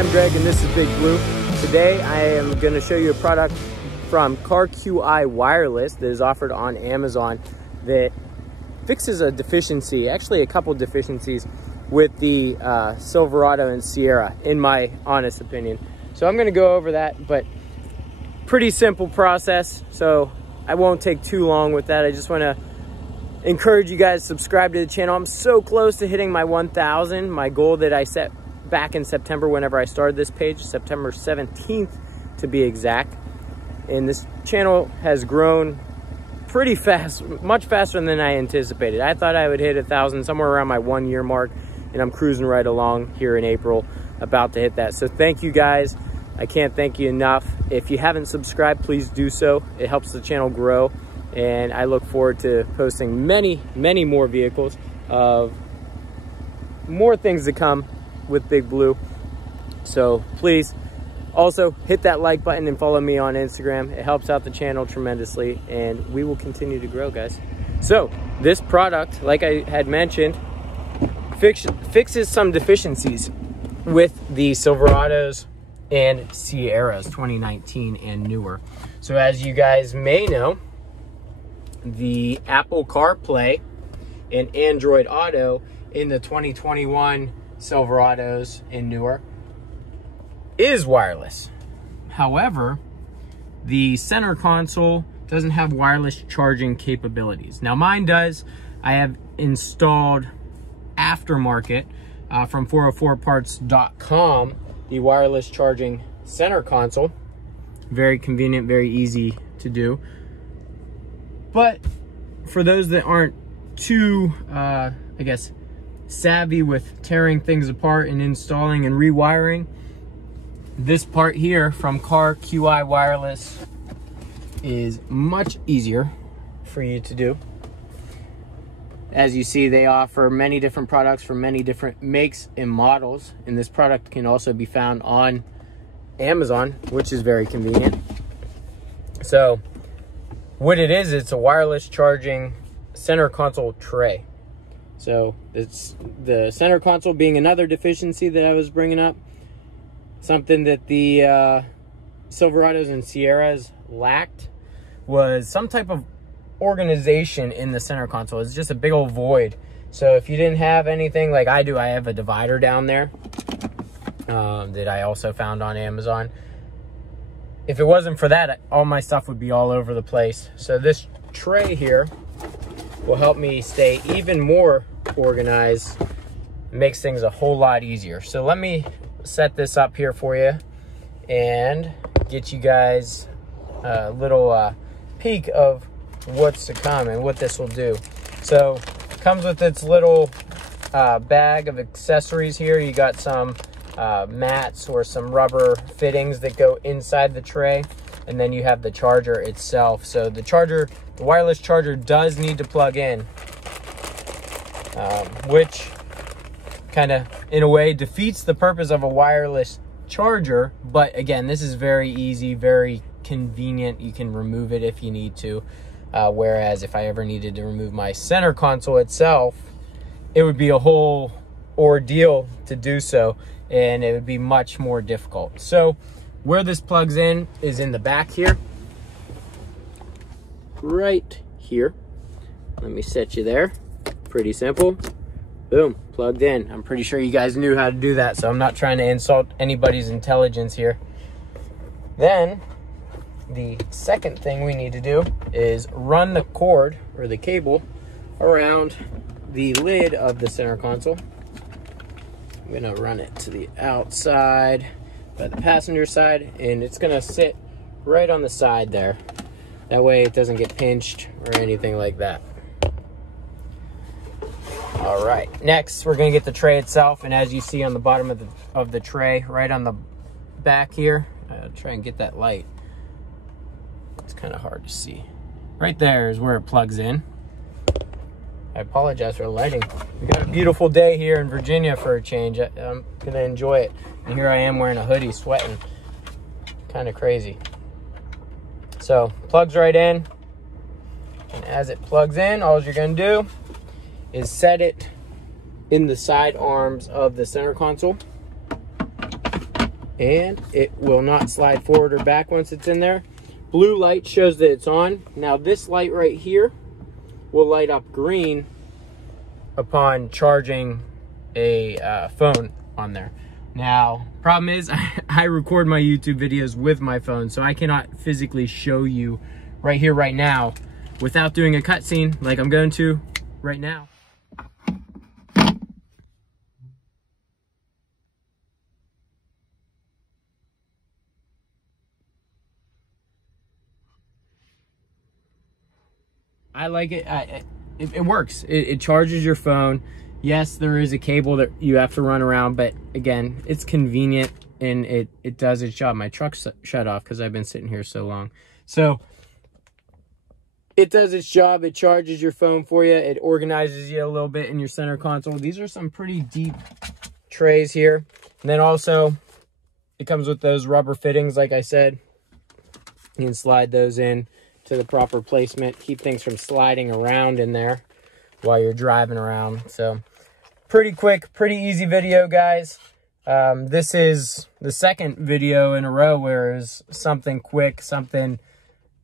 I'm Greg and this is Big Blue. Today I am going to show you a product from CarQI Wireless that is offered on Amazon that fixes a deficiency, actually a couple deficiencies with the Silverado and Sierra, in my honest opinion. So I'm going to go over that, but pretty simple process, so I won't take too long with that. I just want to encourage you guys to subscribe to the channel. I'm so close to hitting my 1,000, my goal that I set back in September whenever I started this page, September 17th to be exact. And this channel has grown pretty fast, much faster than I anticipated. I thought I would hit 1,000 somewhere around my 1 year mark, and I'm cruising right along here in April, about to hit that. So thank you guys. I can't thank you enough. If you haven't subscribed, please do so. It helps the channel grow, and I look forward to posting many, many more vehicles of more things to come with Big Blue. So please also hit that like button and follow me on Instagram. It helps out the channel tremendously, and we will continue to grow, guys. So this product, like I had mentioned, fixes some deficiencies with the Silverados and Sierras 2019 and newer. So as you guys may know, the Apple CarPlay and Android Auto in the 2021 Silverados and newer is wireless. However, the center console doesn't have wireless charging capabilities. Now mine does. I have installed aftermarket from 404parts.com the wireless charging center console. Very convenient, very easy to do. But for those that aren't too, I guess, savvy with tearing things apart and installing and rewiring, this part here from CarQI Wireless is much easier for you to do. As you see, they offer many different products from many different makes and models, and this product can also be found on Amazon, which is very convenient. So what it is, it's a wireless charging center console tray. So it's the center console being another deficiency that I was bringing up, something that the Silverados and Sierras lacked was some type of organization in the center console. It's just a big old void. So if you didn't have anything like I do, I have a divider down there that I also found on Amazon. If it wasn't for that, all my stuff would be all over the place. So this tray here will help me stay even more organized. It makes things a whole lot easier. So let me set this up here for you and get you guys a little peek of what's to come and what this will do. So it comes with its little bag of accessories here. You got some mats or some rubber fittings that go inside the tray, and then you have the charger itself. So the charger, the wireless charger, does need to plug in, which kind of in a way defeats the purpose of a wireless charger. But again, this is very easy, very convenient. You can remove it if you need to, whereas if I ever needed to remove my center console itself, it would be a whole ordeal to do so, and it would be much more difficult. So where this plugs in is in the back here, right here. Let me set you there. Pretty simple. Boom, plugged in. I'm pretty sure you guys knew how to do that, so I'm not trying to insult anybody's intelligence here. Then the second thing we need to do is run the cord or the cable around the lid of the center console. I'm gonna run it to the outside by the passenger side, and it's gonna sit right on the side there. That way it doesn't get pinched or anything like that. All right, next we're gonna get the tray itself, and as you see on the bottom of the tray, right on the back here, try and get that light. It's kind of hard to see. Right there is where it plugs in. I apologize for the lighting. We got a beautiful day here in Virginia for a change. I'm gonna enjoy it. And here I am wearing a hoodie, sweating. Kind of crazy. So, plugs right in. And as it plugs in, all you're gonna do is set it in the side arms of the center console. and it will not slide forward or back once it's in there. Blue light shows that it's on. Now this light right here will light up green upon charging a phone on there. Now, problem is I record my YouTube videos with my phone, so I cannot physically show you right here, right now, without doing a cutscene like I'm going to right now. I like it. It works. It charges your phone. Yes, there is a cable that you have to run around, but again, it's convenient and it does its job. My truck's shut off because I've been sitting here so long. So it does its job. It charges your phone for you. It organizes you a little bit in your center console. These are some pretty deep trays here. And then also it comes with those rubber fittings, like I said. You can slide those in to the proper placement, keep things from sliding around in there while you're driving around. So pretty quick, pretty easy video, guys. This is the second video in a row where it's something quick, something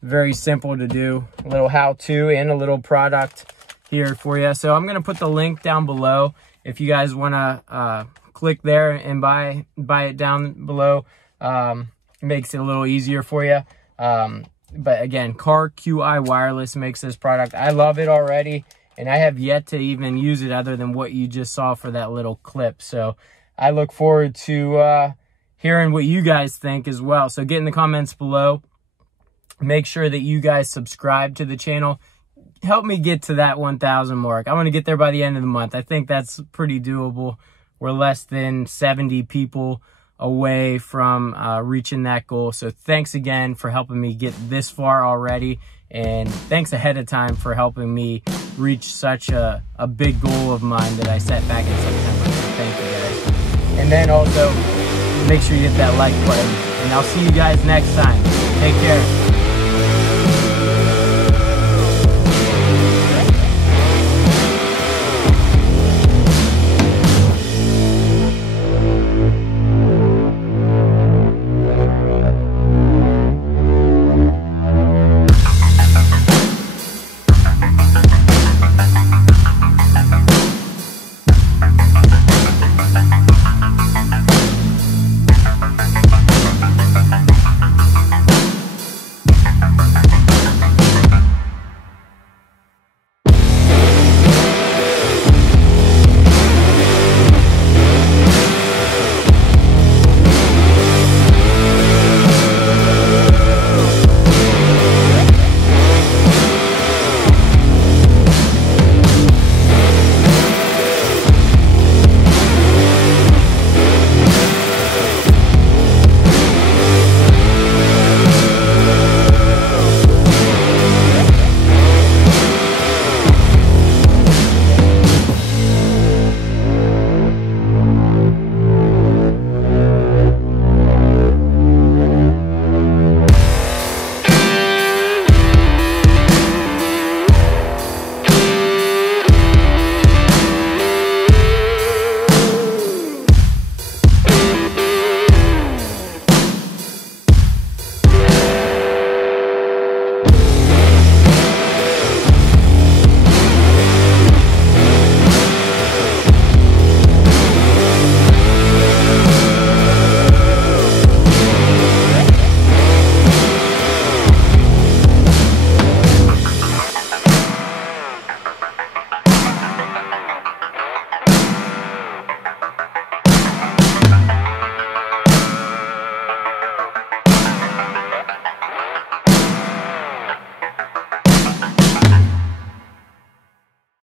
very simple to do, a little how-to and a little product here for you. So I'm going to put the link down below if you guys want to click there and buy it down below. It makes it a little easier for you. But again, CarQI Wireless makes this product. I love it already, and I have yet to even use it other than what you just saw for that little clip. So I look forward to hearing what you guys think as well. So get in the comments below. Make sure that you guys subscribe to the channel. Help me get to that 1,000 mark. I want to get there by the end of the month. I think that's pretty doable. We're less than 70 people away from reaching that goal. So thanks again for helping me get this far already, and thanks ahead of time for helping me reach such a big goal of mine that I set back in September. So thank you guys. And then also make sure you hit that like button, and I'll see you guys next time. Take care.